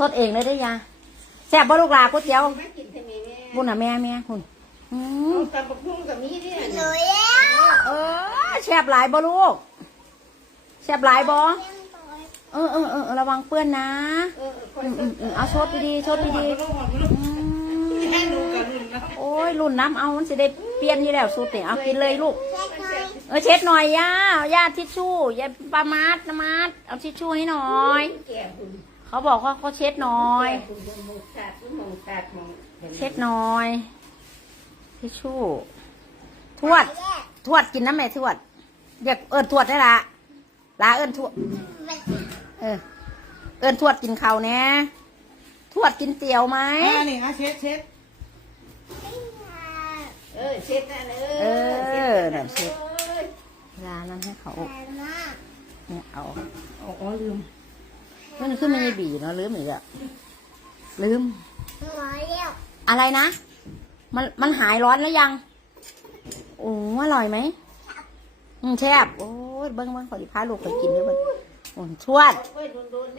สดเองเลยได้อยาแซ่บบ่ลูกหลาก๋วยเตี๋ยวมากินทำไมแม่บุญน่ะแม่แม่คุณอืมตำบักหุ่งกับมีดิหนูแล้วเออแซ่บหลายบ่ลูกแซ่บหลายบ่เออเออเออระวังเปื้อนนะเออคอืนมอืมอืมเอาชดดีๆชดดีๆอืมแค่รู้กันรุ่นแล้วโอ้ยรุ่นน้ำเอามันสิได้เปลี่ยนอยู่แล้วสูตรเนี่ยเอากินเลยลูกแค่คอยเออเช็ดหน่อยย่าย่าทิชชู่อย่าปามาดนะมาดเอาทิชชู่ให้หน่อย แก่คุณ เขาบอกว่าเขาเช็ดหน่อยคุณมองขาดมองขาดมองเช็ดหน่อยทิชชู่ ทวดแยกทวดกินน้ำแม่ทวดเรียกเอิญทวดได้ละลาเอิญทวดมันเออ เอิญทวดกินข้าวแน่ทวดกินเตี๋ยวไหมอ่านี่อะเช็ดเช็ดไม่มาเออเช็ดนั่นเอเอออนั่นเช็ดลานั้นให้เขาแต่มากเนี่ยเอาอ๋อลืม มันขึ้นมาในบีเนาะลืมอีกอะลืมหมอเรียกอะไรนะ มันมันหายร้อนแล้วยัง โอ้อร่อยไหมอืมแซ่บโอ้ยเบิ้งเบิ้งขอดิพาลูกไปกินด้วยมันโอ้ยทวด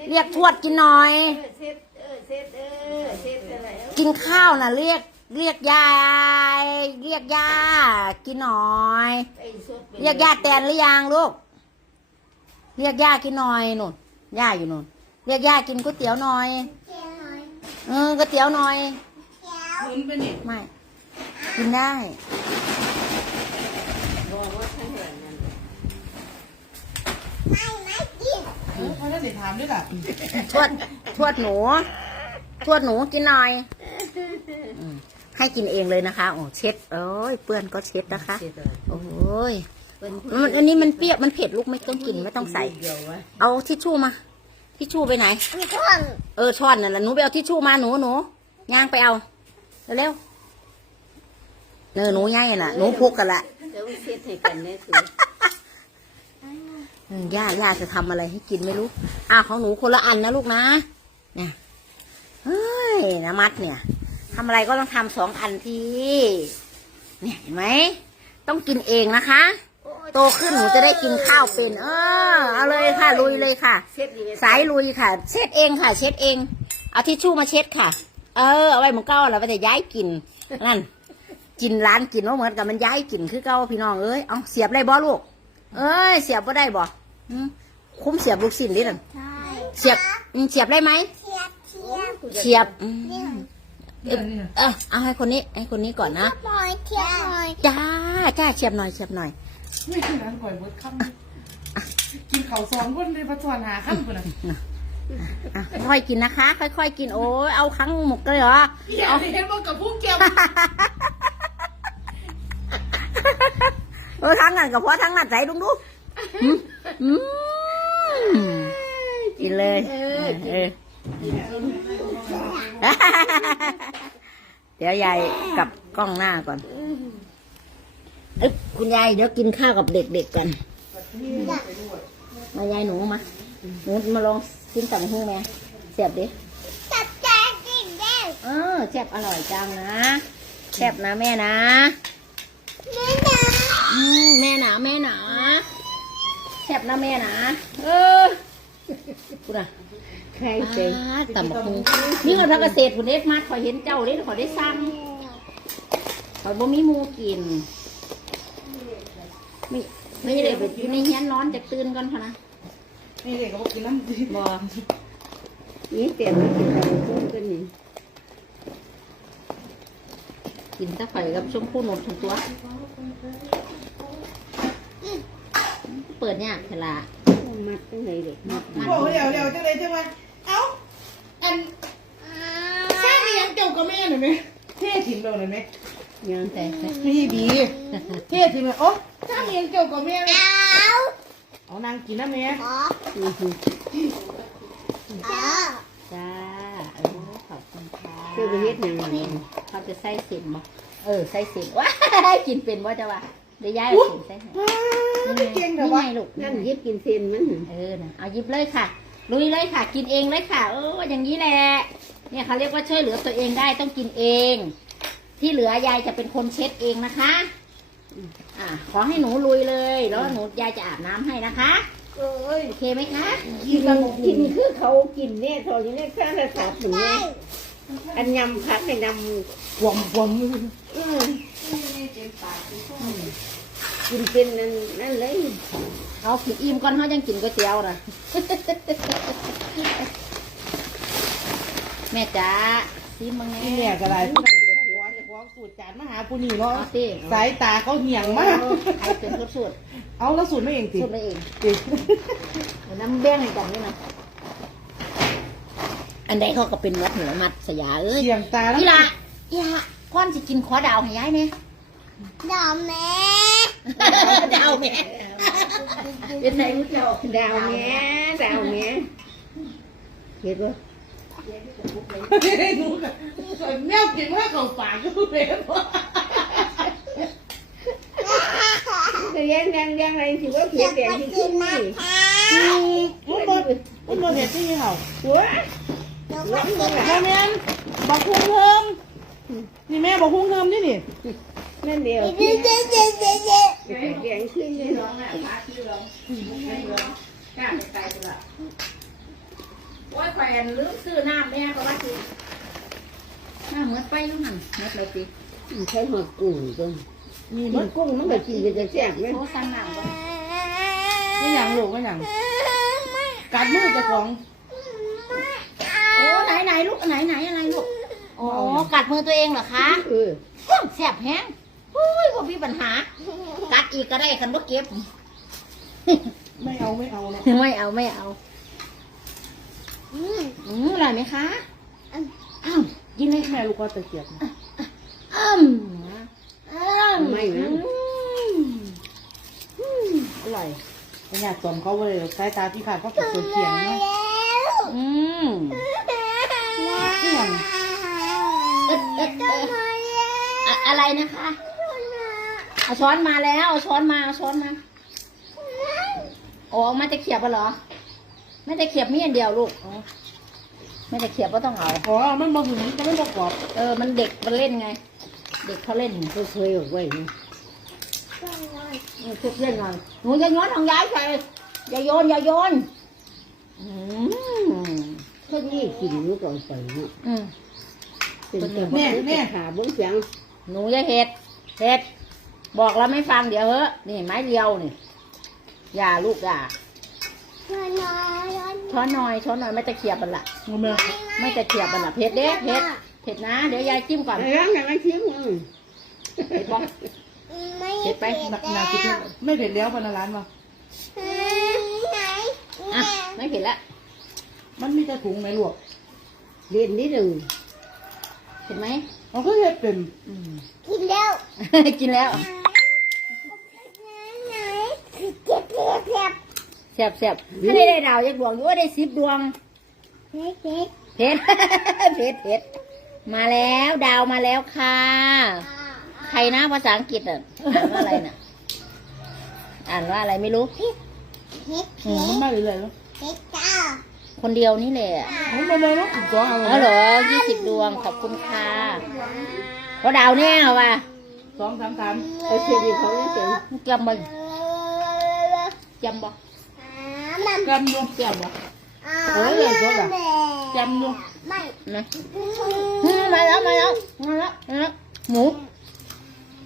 เรียกทวดกินหน่อยเออเช็ดเออเช็ดเออเช็ดอะไรกินข้าวนะเรียก เรียกยายเรียกย่ากินหน่อยไอ้สุดเรียกย่าแตนหรือยังลูก เรียกย่ากินหน่อยนุ่นย่าอยู่นุ่น เรียกย่ากินก๋วยเตี๋ยวหน่อยเจียวหน่อยเออก๋วยเตี๋ยวหน่อยเจียวลืมไปนี่ไม่ กินได้บอกว่าท่านเห็นนั่นไม่ไม่กินเออเพราะนั่นเดี๋ยวถามด้วยล่ะทวด ทวดหนู ทวดหนูกินหน่อยอืมให้กินเองเลยนะคะ โอ้เช็ดเอ้ยเปื้อนก็เช็ดนะคะเช็ดอะไรโอ้ยเป็นมันอันนี้มันเปรี้ยว มันเผ็ดลูกไม่ต้องกินไม่ต้องใส่ เดียววะเอาทิชชู่มา ทิชชู่ไปไหน มีท่อนเออช้อนนั่นแหละหนูไปเอาทิชชู่มาหนูหนูย่างไปเอา เร็วๆเนอหนูย่างน่ะหนูพุกกันละเดี๋ยวเช็ดให้กันแน่สิอืมย่าย่าจะทำอะไรให้กินไม่รู้อ้าวของหนูคนละอันนะลูกนะเนี่ยเฮ้ยนะมัดเนี่ยทำอะไรก็ต้องทำสองอันทีเนี่ยเห็นไหมต้องกินเองนะคะ โตขึ้นหนูจะได้กินข้าวเป็น เออ เอาเลยค่ะ ลุยเลยค่ะ เช็ดดีไหมสายลุยค่ะ เช็ดเองค่ะ เช็ดเอง เอาทิชชู่มาเช็ดค่ะ เออ เอาไว้หมันเก้าแล้วไปแต่ย้ายกินนั่นกินร้านกินว่าเหมือนกับมันย้ายกินคือเก้าพี่น้องเอ้ย เอาเสียบได้บ่ลูก เอ้ย เสียบบ่ได้บ่อืมคุ้มเสียบลูกชิ้นดินั่นใช่เสียบอืมเสียบได้ไหมเทียบเทียบเสียบอืมนี่เดี๋ยวนี่เออเอาให้คนนี้ให้คนนี้ก่อนนะหน่อยเทียบหน่อยจ้าจ้าเสียบหน่อยเสียบหน่อย ไม่กินนั้นก่อยเบิดคำกินเขาวสองคนเลยประจวนหาคำคนละอะค่อยๆกินนะคะ ค่อยๆกินโอ้ยเอาครั้งหมกเลยเหรอ อย่าเห็นว่ากับพุ่งเกี่ยวเออทั้งนั้นกับพ่อทั้งนั้นใส่ลุงดูอืมอืมกินเลยเออเออเดี๋ยวยายกลับกล้องหน้าก่อน เอ๊ะคุณยายเดี๋ยวกินข้าวกับเด็กๆกันมายายหนูมาหนูมาลองกินตับหูแม่เสียบดิจับใจกินได้เออแซ่บอร่อยจังนะแซ่บนะแม่นะนี่นะอืมแม่หนาแม่หนาแซ่บนะแม่หนาเออคุณอะใครเจอ่าต่ำบักหูนี่เราทำเกษตรคุณเด็กมาขอยเห็นเจ้าเด็กขอยได้สั่งขอยบ่มีหมูกิน ไม่ไม่ได้ไปอยู่ในเฮียนนอนจะตื่นก่อนพะนะนี่เด็กก็บอกกินน้ำดีบ่นี่เปลี่ยนมากินตำบักหุ่งกันนี่กินแตะไคร่กับชมพู่นมทั้งตัว เปิดเนี่ยเวลามัดตั้งไหนเด็กมัดบอกเดี๋ยวเดี๋ยวจังเลยจังว่าเอ้าอันแค่นี้ยังเกี่ยวกับแม่หน่อยไหมเท่ถิ่นเราหน่อยไหม ยังแต่ไม่ดีเท่ถิ่นเลยโอ้แค่นี้ยังเกี่ยวกับแม่เลยเอาเอานางกินนะแม่ขออือหือเอาจ้าเออขอบคุณค่ะคือไปเฮ็ดหยังไงเขาจะใส่สินบ่เออใส่สินว้ายกินเป็นว่าจะว่าเดี๋ยวย้ายเอาสินใส่ให้ว้าวเก่งแต่นี่ว่าไงลูกนั่นยิบกินเส้นมันเออนะเอาหยิบเลยค่ะ ลุยเลยค่ะ กินเองเลยค่ะ เอออย่างนี้แหละเนี่ยเขาเรียกว่าช่วยเหลือตัวเองได้ต้องกินเอง ที่เหลือยายจะเป็นคนเช็ดเองนะคะอ่าขอให้หนูลุยเลย แล้วหนูยายจะอาบน้ำให้นะคะ เอ้ยโอเคไหมคะกินกินคือเขากินเนี่ยเขาอยู่ในข้างกระสับเหมือนไงอันยำพักให้นำหวงหวงอืมกินเป็นนั่นนั่นเลยเอาผิดอิ่มก่อนเขายังกินก๋วยเตี๋ยวนะแม่จ๋าซีมังแน่นี่เนี่ยก็ได้ผู้นั้นเป็นผัวจะขอ สูตรจานมาหาผู้นี่เนาะเอาสิ สายตาเขาเหี่ยงมากใครเป็นสุดสุดเอาแล้วสูตรไม่เองติสุดเลยเองติเดี๋ยวน้ำแบ่งให้กันนี่นะอันใดเขาก็เป็นวัดเหนือมัดสยาเอ้ยเหี่ยงตาแล้ว นี่ละอีละก้อนสิกินขอดาวให้ยายเนี่ยดอกแม่ดาวแม่เป็นไงลูกเจ้าดาวแม่ดาวแม่เห็นปะหนูกับ แมวกินว่าเขาปากก็เป็นว่าก็ยังยังยังอะไรสิว่าเพียงแต่ที่ขึ้นนี่มันบดมันบดเห็ดที่เขาหัวหนูก็กินแม่แม่นบอกคุ้งเทิ โอ้ยแขวนลืมซื้อน้ำแม่ก็ว่าสิน้ำเหมือนไปลูกหันเม็ดเลยสิใช้หัวกุ้งจังนี่มัมันนกุ้งมันก็กินกันจะแซ่บไหมโอ้สั่งน้ำก่อนไม่หยังลูกไม่หยังกัดมือเจะของโอ้ไหนไหนลูกไหนไหนอะไรลูกโอ้กัดมือตัวเองเหรอคะเออแสบแห้งอุ้ยบ่มีปัญหา กัดอีกก็ได้คันบ่เก็บ ไม่เอาไม่เอาเนาะไม่เอาไม่เอา อืมอืมอร่อยไหมคะอ้าวกินเลยค่ะแม่ลูกก็ตะเกียบนะอ้ำอ้ำไม่นะอืมอร่อยไม่อยากสวมเขาเลยสายตาที่ขาดเขาตัดตัวเขียงนะอืมเขียงอะไรนะคะเอาช้อนมาแล้วเอาช้อนมาเอาช้อนมาโอ้เอามาจะเขียบอะเหรอ ไม่จะเขียบมีอันเดียวลูกอ๋อไม่จะเขียบก็ต้องเอา อ๋อมันบะหึงมันไม่ประกอบเออ มันเด็กมันเล่นไง เด็กเขาเล่นก็เคยออกไว้นะเออเล่นหน่อยหนูอย่าโยนของยายใส่อย่าโยนอย่าโยน อืมก็นี่กินมันก่อนไปเนาะอืมเป็นแต่ว่าเป็นขาเบิ้งเสียงหนูอย่าเห็ดเห็ด บอกเราไม่ฟังเดี๋ยวเฮ้นี่ไม้เดียวนี่ อย่าลูกอย่า ช้อนหน่อยช้อนหน่อยไม่จะเขียบมันละเอาแม่ไม่จะเขียบมันละเผ็ดเด้เผ็ดเผ็ดนะเดี๋ยวยายจิ้มก่อนไอ้ร่างไหนมันทิ้งอืมเผ็ดปะเผ็ดไปหนักหนาคิดว่าไม่เผ็ดแล้วพนักร้านมาไหนอะไม่เผ็ดละมันมีแต่ถุงไหมลวกเรียนนิดหนึ่งเผ็ดไหมมันก็เห็ดเป็นอืมกินแล้ว กินแล้ว ไหนเจ็บเจ็บเจ็บ แซ่บแซ่บถ้าได้ได้ดาวยักดวงอยู่ว่าได้สิบดวงเจ็บเจ็บเผ็ดเผ็ดเผ็ดมาแล้วดาวมาแล้วค่ะใครนะภาษาอังกฤษอะอ่านว่าอะไรน่ะ อ่านว่าอะไรไม่รู้เจ็บอืเจ็มมันบไม่เลยเลยเนาะเจ็บจ้าคนเดียวนี่แหละมันไม่เลยเนาะอีกสองเอาอ๋อเหรอยี่สิบดวงขอบคุณค่ะเพราะดาวแน่เหรอวะสองสามสามไอ้เสียดีเขาเนี่ยเสียงจำบ่จำบ่ มันกันอยู่จำบ่โอ้ยเลยตัวละจำอยู่ไม่นะอืมมาแล้วมาแล้วมาแล้วมาแล้วหมู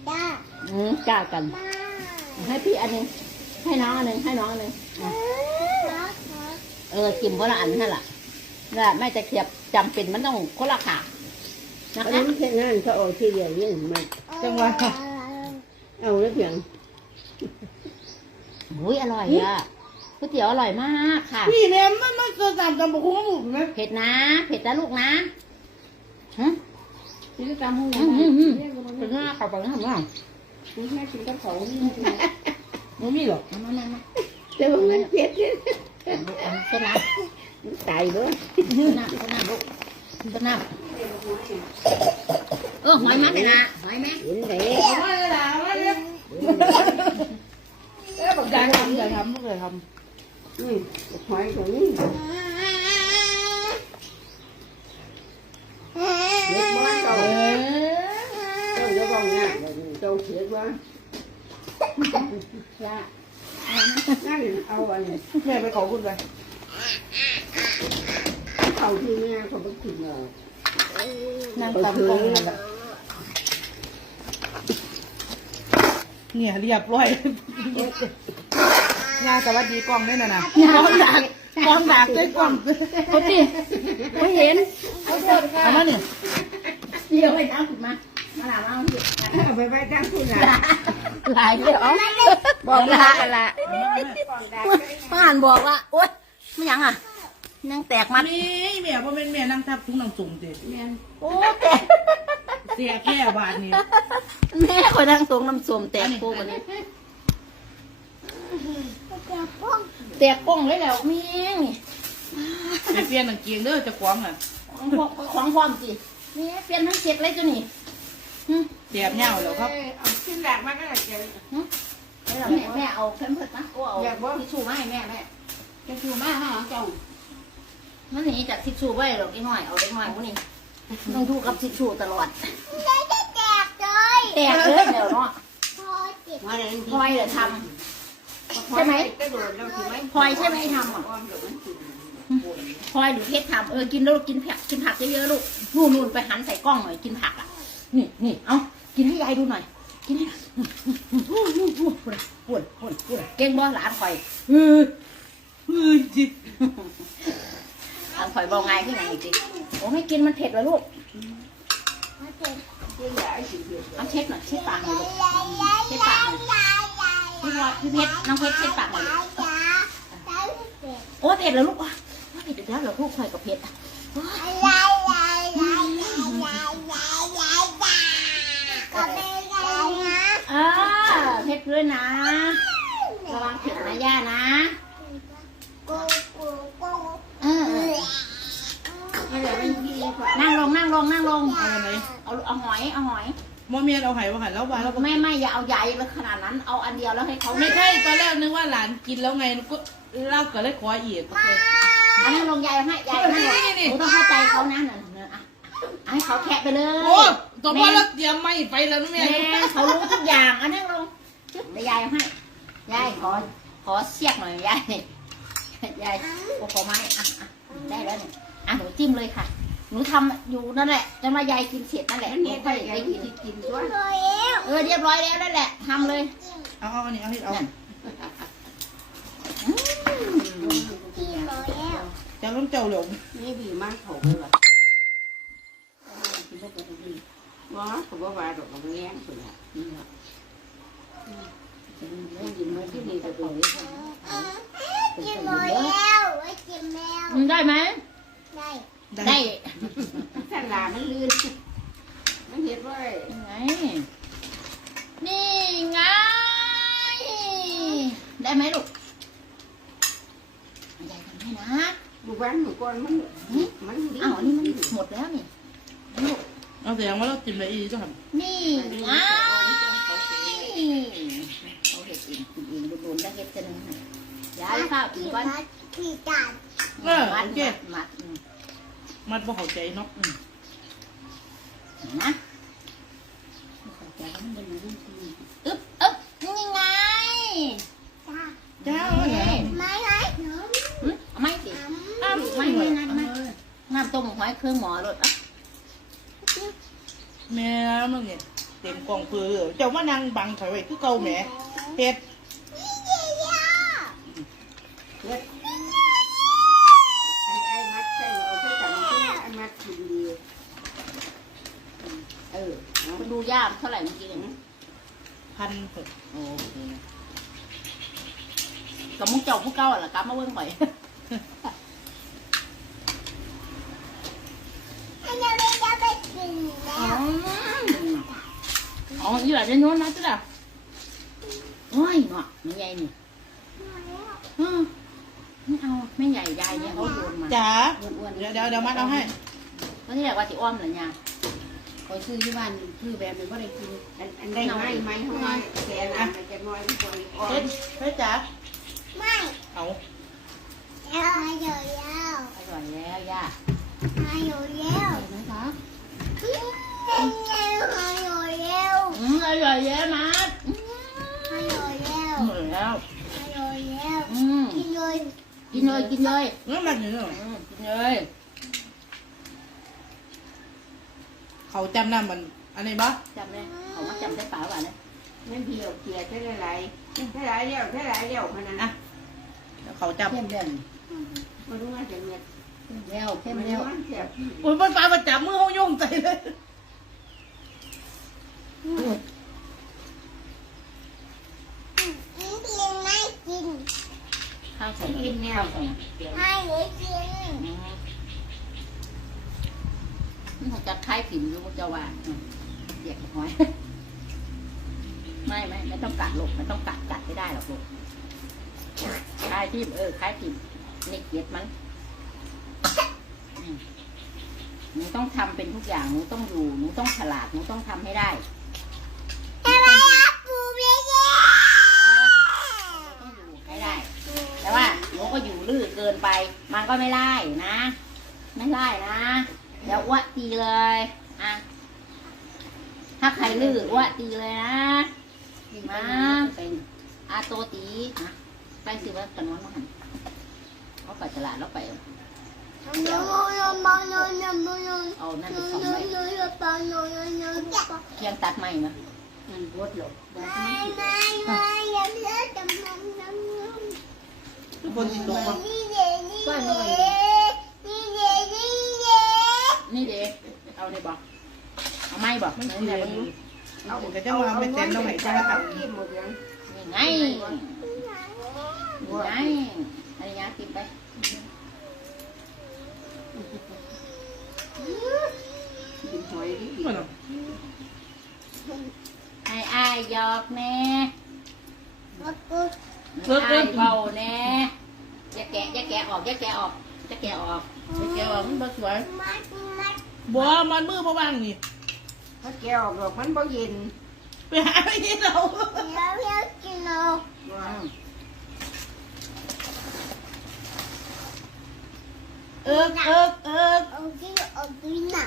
จ้าอืมกล้ากัน ให้พี่อันหนึงให้น้องอันหนึงให้น้องอันหนึงอะเออกิมคนละอันนั่นแหละนั่นแหละแม่จะเขียบจำเป็นมันต้องคนละขานะอันคะนี้แค่นั้นเขาเอาที่เดียวนี่มันจังหวะเอาแล้วเพียงอุ้ยอร่อยอะ ก๋วยเตี๋ยวอร่อยมากค่ะนี่เนี่ยมันมันเกิดตามจำปะคุ้งหมูไหมเผ็ดนะ เผ็ดนะลูกนะฮะกินตามห้องอืมอืมอืมเป็นหน้าเขาบอกนะว่าแม่กินกับเขานี่มันมีหรอกมามามาแต่ว่ามันเผ็ดเนี่ยเอาต้นน้มันตายด้วยำต้นน้ำต้นน้ำลูกต้นน้ำเออหอยมั้งเลยนะหอยไหมเห็นไหมเอามาเลยล่ะเอามาเลยเอ๊ะบอกอยากทำอยากทำไม่เคยท อืมหอยตัวนี้เล็กบ้านำเจ้าเอ๊ะเจ้าจะบอกเนี่ยเจ้าเสียว่านั่นเอาอันนี้แม่ไปขอคุณไปเขาที่แม่เขาไปกินเลยนั่งตำกล้องนั่นแหละเนี่ยเรียบร้อย งานสวัสดีกล้องด้วยนะนะกล้องดักกล้องดักด้วยกล้องเขาดิไม่เห็นเขาโทษค่ะเอามาเนี่ยเดี๋ยวไปน้ำขึ้นมามาหนามาสิเอาไปไว้ตั้งคุณละหลายเดี๋ยวบอกละละป้านบอกว่าโอ๊ยไม่ยังอะนั่งแตกมัดนี่แม่ว่าเป็นแม่นั่งทับทุ่งนั่งสุ่มเด็ดโอ้แตกเสียแค่บาทนี่แม่คอยนั่งทรงน้ำส้มแตกโป้กันนี้เดี๋ยวป้อง แตกป้องเลยแล้วแม่งนี่ไปเปลี่ยนหนังเกียงเด้อจะกวางอะของพวกของพร้อมสิแม่เปลี่ยนมันเสร็จเลยจ้ะนี่หึเสียบเหย้าแล้วครับ เอาขึ้นหลักมาก็ได้เจอแม่แม่เอาเพิ่มเพิ่มนะก็เอาทิชชู่มาให้แม่แม่จะชูมาฮะเจ้ามันหนีจากทิชชู่ไว้หรอกอีกหน่อยเอาเล็กหน่อยพวกนี้ต้องดูกับทิชชู่ตลอดไม่ได้แจกเลยแตกเลยเดี๋ยวเนาะพอจิบมาเลยพลอยเหรอท ใช่ไหมกระโดดเราถือไหมพลอยใช่ไหมทำอะอ้อมเดี๋ยวมันกินำพลอยหรือเพชรทำเออกินแล้วลูกกินผักกินผักเยอะๆลูกนู่นนู่นไปหันใส่กล้องหน่อยกินผักอะนี่นี่เอากินให้ยายดูหน่อย กินให้ปวดปวดปวดปวดเก่งบ่หลานคอยเฮ้ยเฮ้ยจิหลานคอยบอกไงขึ้นยังอีกทีโอ้ไม่กินมันเผ็ดเลยลูกมาเจ็บเยี่ยใหญ่สิเดียวเอาเช็ดหน่อยเช็ดปากหน่อยลูกยายยายยายยายยาย พี่พลอพี่เพชรน้องเพชรเช็ดปากหน่อยลูกยโอ้เผ็ดแล้วลูกว้าเผ็ดอีกแล้วเหรอลูกคอยกับเผ็ดอะยายยายยายยายยายยายยายก็ไม่ยายนะอ่าเผ็ดด้วยนะ ระวังเผ็ดนะย่านะเออนั่งลงนั่งลงนั่งลงเอาอันไหนเอาเอาหอยเอาหอย มอเมียนเอาไห้ว่าหันแล้วว่าแล้วก็ไม่ไม่อย่าเอาใหญ่เลยขนาดนั้น เอาอันเดียวแล้วให้เขาไม่ใช่ตอนแรกนึกว่าหลานกินแล้วไงก็เล่าก็เลยขออีกโอเคอันนั้นลงใหญ่ให้ใหญ่ให้นี่นี่หนูต้องเข้าใจเขานะนั่นนั่นอะเอาให้เขาแคะไปเลยโอ้ตัวพ่อเราเตรียมไม่ไปแล้วนะแม่แม่เขารู้ทุกอย่างอันนั่งลงจึ๊บเดี๋ยวยายเอาให้ยายขอขอเสียกหน่อยยายยายโอ้ขอไม้อะอะได้แล้วเนี่ยอะหนูจิ้มเลยค่ะ หนูทำอยู่นั่นแหละจนว่ายายกินเสร็จนั่นแหละอันหนูนี้ค่ได้อยใหญ่ได้กินที่กินด้วยโดยเอวเออเรียบร้อยแล้วนั่นแหละทำเลยเอาเอาอันนี้เอาให้เอาอืมที่โดยเอวจะต้องเจ้าเหลงนี่ดีมากโถเลยว่ะว้าผมว่าว่าดอกมันแรงสุดละกินมาที่นี่จะดูนี่ที่โดยเอวไว้กินแมวอืมได้ไหมได้ ได้ถ้าลามันลื่นมันเห็นว่าไงนี่ไง ได้ไหมลูกยายทำให้นะหมู่บ้านหมู่ก้อนมันมันอ้าวอันนี่มันหมดแล้วนี่ลูกเอาแสดงว่าเรากินไปอีกจ้ะครับนี่ไงเขาเห็ดเองกินเองโดนๆได้เห็ดจะนึงยายข้าวกินที่ก่อนมัดที่จานเออมัโอดเคมัดอืมมัดบ่เข้าใจเนาะอืมนะอึ๊บอึ๊บนี่ไงจ้าเจ้าเอาเนี่ยไม่ไหมไม่สิน้ำไม่ไม่นั่นไม่น้ำต้มหอยเครื่องหมอรถอะแม่มึงเนี่ยเต็มกล่องเปลือเจ้ามานั่งบังถอยไว้คือเก่าแหมเฮ็ดไอ้ไอ้มัดใช่เราเพื่อจำที่ไอ้มัดกินดีเออ มันดูยากเท่าไหร่เมื่อกี้เนี่ยพันหกโอเคกับมุกเจ้าผู้เก่าอะล่ะกลับมาเบิ่งใหม่อันนี้ไม่ได้ไปกินแล้อ๋อวอ๋อนี่แหละจะโน้นนะจ๊ะโอ้ยเนาะไม่ใหญ่นี่อืมไม่เอาไม่ใหญ่ใหญ่เนี่ยเขาโยนมาจ๋าอ้วนๆเดี๋ยวเดี๋ยวเดี๋ยวมัดเอาให้เพราะที่แรกว่าสิอ้อมเหรอเนี่ย คอยซื้อที่บ้านซื้อแบบนี้ก็ได้กินอันอันได้ไหมไหมทำไมแกนอันมันจะน้อยกว่าอีกอ่อเฮ็นดเฮ็ดจ๋าไม่เอาเอาเยอะแล้วอร่อยแล้วย่าเอาเยอะแล้วไหมคะเอาเยอะแล้วอืมอร่อยเยอะมากอืมเอาเยอะแล้วหมดแล้วเอาเยอะกินเลยกินเลยเงื่อมันอยู่เนอะอืมกินเลย เขาจำนำมัน อันนี้ปะจำได้เขามาจำได้เปล่าวะเนี่ยนั่นเดียวเกลียเท่าไรเท่าไรเดียวเท่าไรเดียวขนาดอะแล้วเขาจำเข้มเด่นมาดูว่าจะเงียบแล้วเข้มมันแล้วมันเสียบอุ้ยมันปลาประจับมือเขาโยงใจเลยกินไม่กินข้าวใส่กินแนวข้าวใส่ให้หนูกิน จะคล้ายผิวอยู่จะว่าเสียกหอยไม่ไม่ไม่ต้องกัดหลูกไม่ต้องกัดกัดไม่ได้หรอกลูกคล้ายที่เออคล้ายผิวนี่เกลียดมันหนูต้องทำเป็นทุกอย่างหนูต้องอยู่หนูต้องฉลาดหนูต้องทำให้ได้ทำไมครับปูเมียต้องอยู่ให้ได้แต่ว่าหนูก็อยู่ลื่อเกินไป มันก็ไม่ได้นะ ไม่ได้นะ เดี๋ยวอ้ดตีเลยอะถ้าใครลืออ้ดตีเลยนะมาอาโตตีนะไปสิว่ากันวันมาหันเขาไปตลาดแล้วไปเนั่นปส่คียงตัดใหม่มามันวดหลบไม่ไม่ไม่อย่าเลือดจำนำน้ำน้ำทุกคนติดลงมา นี่เด็กเอาเลยบอกเอาไม่บอกมันนี่คือไงมันนี่เอาแต่จะมาไม่เต็มเราไหนจะมาทกินหมดยังไงนี่ไงอะไรเงี้ยกินไปกินหอยดิำมันให้อายหยอกแน่ก็กูอายเบาแน่จะแกะจะแกะออกจะแกะออกจะแกะออก แกว่ามันบ่สวยมัดมัดบัวมันมือบ่ว่างนี่ ถ้าแกออกหรอกมันบ่เย็นไปหาไอ้เราเดี๋ยวเดี๋ยวกินเอาว่าเอิกเอิกเอิกเอากินเอากินน่ะ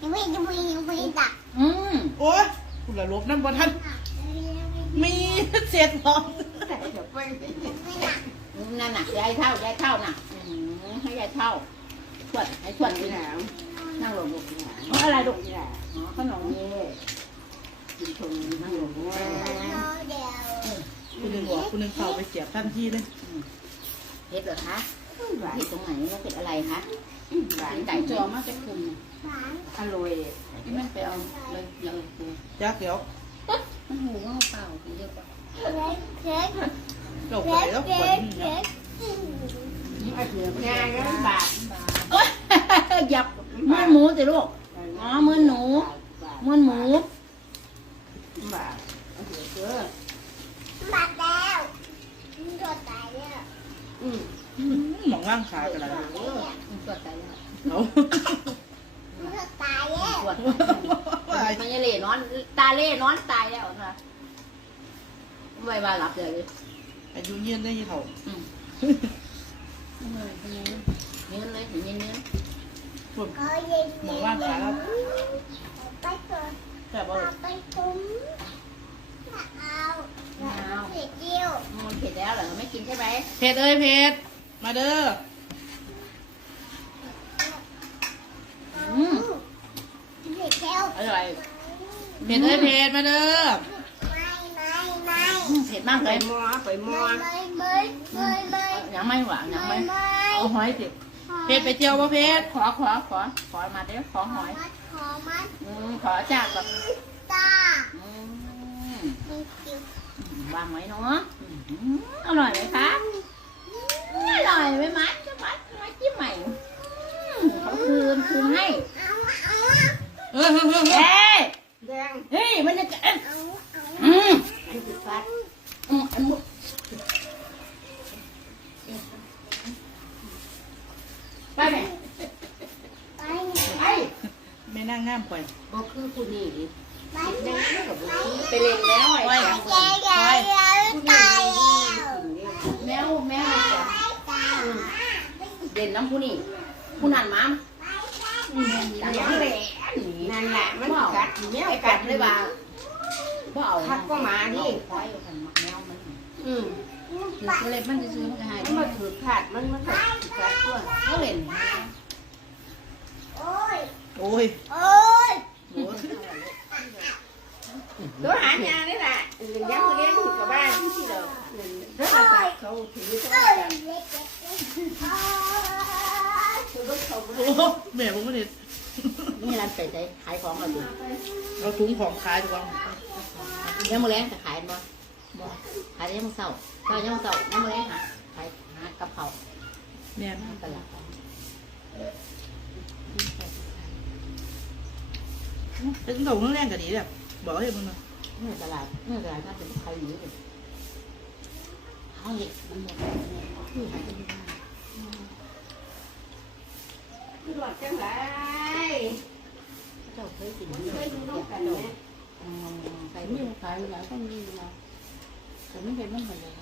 ยังไม่ยังไม่ยังไม่ดักอืมโอ้ยคุณละลบนั่นบ่ทันมีเสียดหรอกแต่เดี๋ยวไป นั่นน่ะยายเท่ายายเท่าน่ะ อืมให้ยายเท่าชวดให้ชวดนี่กินแหละนั่งลงลูกนี่แหละอ๋ออะไรลูกนี่แหละอ๋อขนมนี่กินชมนั่งหลงว่าเดี๋ยวคุณหนึ่งบอกคุณหนึ่งเข้าไปเสียบทันทีเลยเผ็ดเหรอคะหวานเผ็ดตรงไหนแล้วเผ็ดอะไรคะหวานไก่จอมากจะคุมหวานอร่อยที่มันไปเอาเลยเลยเลยยักเดี๋ยวมันหูว่าเปล่าเยอะกว่าเค้กเราไปเค้กแล้วคเค้น กนี่เค้นะกนี่ก็เสือกงานก็บาทโอ๊ยหยับมือหมูสิลูก อ๋อมื้อหนู มือหมูบาทเสือเสือมาแล้วมันโดนตายแล้วอืมหมองล่างขากันแล้วมันตรวจใจแล้วเอามันโดนตายแล้วตรวจมันยังเล่นอน ตาเล่นอนตายแล้วนะไม่มาหลับเลยอายุยืนได้ยี่เท่าอืม เนื้อเลยเนื้อเนื้อคุณก็เย็นหมองล่าขาแล้วแต่บ่ไปคุ้มเอาเอาเสร็จเดียวมันเผ็ดแล้วเหรอไม่กินใช่ไหมเผ็ดเอ้ยเผ็ดมาเด้ออืมเสร็จแล้วอร่อยเผ็ดเอ้ยเผ็ดมาเด้อ เผ็ดมากไปเลย มัวไปมัวไม่ไม่ไม่ไม่ยังไม่หวานยังไม่ไม่เอาหอยสิเผ็ดไปเจียวบ่เผ็ดขอขอขอขอมาเด้อขอหอยมัดขอมัดอืมขอจากก่อนตาอืมมีคิววางไว้เนาะอืมอร่อยไหมคะอร่อยไหมมัดจะมัดมาจิ้มใหม่อืมเขาคืนคืนให้เอาเอาเออเฮ้ยเฮ้ยเฮ้ยเฮ้ยแดงเฮ้ยมันจะเอ๊ะเอาเอาอืม phát ăn mút bay này ไปไม่นั่งงามไปบอกคือคุณนี่ดิเด็กไดกับบอกคือไปเล่นแล้วไอ้ไปคุณนี่แมวแมวจ้เด่นน้ำผู้นี่คุณนันมั้งนั่นแหละนันแหละมันกัดแมวกัดเลยบ้า บ่เอาคักก็มาดิ ควายเอาพันมักแมวมันอืมตัวเล็กมันจะซื้อมันก็หายมันมาถือขาดมันมันขาดขาดตัวเขาเล่นโอ้ยโอ้ยโอ้ยตัวหางยางนี่แหละยังมาเลี้ยงอยู่กับบ้านที่เราโทรศัพท์เขาถือโทรศัพท์เล็กเล็กเล็กโอ้ยถือรถเขาโอ้แม่ผมไม่ได้นี่ร้านเป็ดใจขายของเราดูเอาถุงของขายดีกว่า ยังมาแรงจะขายบ่บ่ขายยังมาเศร้าขายยังมาเศร้ายังมาแรงหาขายหากับเขาแม่ตลาดเป็นตัวนั่งแรงก็ดีแบบบอกให้มันมาเมื่อตลาดเมื่อตลาดก็เป็นใครอยู่เลยเขาเห็ดมันหมดที่หายไปที่บ้านคือหลอดจังไรเจ้าเคยกินเคยดูน้องกันไหม ใครไม่ขายหลายคนนี่เราแต่ไม่เป็นมันเหมือนกัน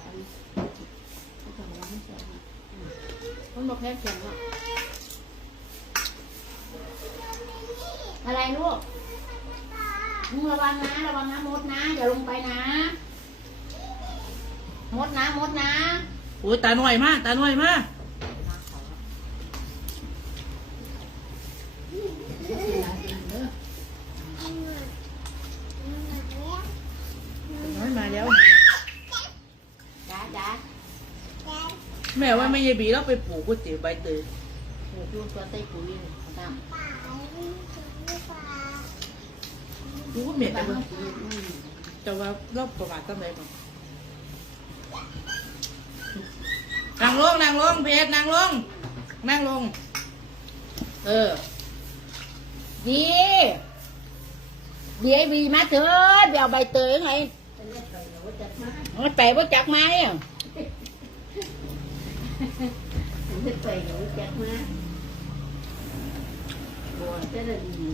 เขาจะมาให้เจ้าคนบอกแค่เขียนว่าอะไรลูกมึงระวังนะระวังนะมดนะอย่าลงไปนะ มดนะมดนะโอ้ยตาหน่อยมากตาหน่อยมากน้อยมาแล้ว จ้าจ้า แม่ว่าไม่ ยายบีแล้วไปปลูกก๋วยเตี๋ยวใบเตยโอ้ดูตัวใส่ปุ๋ยเขาทำรู้ว่าเหม็ดบ้าอะนไรเขาปุ๋ยอืมแต่ว่ารอบประมาทตั้งแต่ก่อนนั่งลงนั่งลงเพชรนั่งลงนั่งลง เออ ดีดีไอบีมาเถิดเดี๋ยวใบเตยไงมันไปว่าจักไม้ อะผมจะไปหนูจักมาบัวจะได้ดี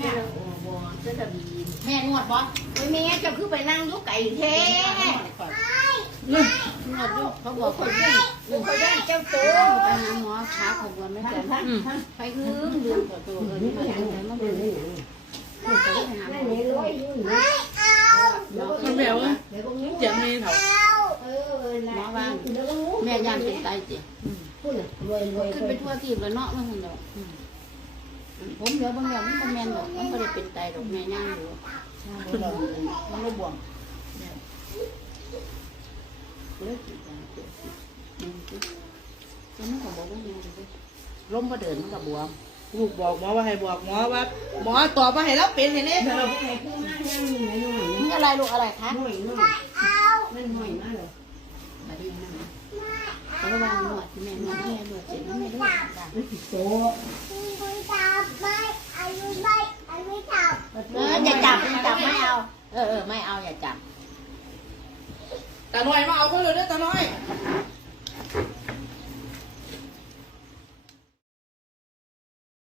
จะได้บัวจะได้ดีแม่นวดบ่ไอ้แม่จะคือไปนั่งยุกไก่แท้นวดอยู่เขาบอกคนเดียวหนูเขาได้เจ้าตัวไปหาหมอขาขบวนไม่เกินไปคือเดือนต่อตัวเออนี่มันอะไรมาเป็นไปหาหมนั่อนนี่ร้อยอยู่ไม่เอา มันแมวอะเดี๋ยวก็งูเจ็บมีเขาเอาเออนะเดี๋ยวก็งูแม่ย่านเป็นไตจิพูดเลยรวยรวยขึ้นไปทั่วทีบแล้วเนาะมันเนาะผมเดี๋ยวบางอย่างมันก็แม่นดอกมันก็ได้เป็นไตดอกแม่ย่างอยู่มันไม่บวมเลยมันก็บอกว่ายังล้มก็เดินมันก็บวม ลูกบอกหมอว่าให้บอกหมอว่า หมอตอบมาให้เราเป็นเห็นไหมเราไปพูดนั่งนั่งอยู่ไหนหน่อยนี่อะไรลูกอะไรคะหน่อยหน่อยเอานั่นหน่อยมากเลยมาดีนะเขาระวังหนวดแม่หนวดแม่หนวดเจ็บไม่ด้วยไม่ติดโตคุณคุณจับไม่อายุไม่อายุจับเอออย่าจับอย่าจับไม่เอา เออเออไม่เอาอย่าจับตาหน่อยมาเอาเขาเลยเด้อตาหน่อยเ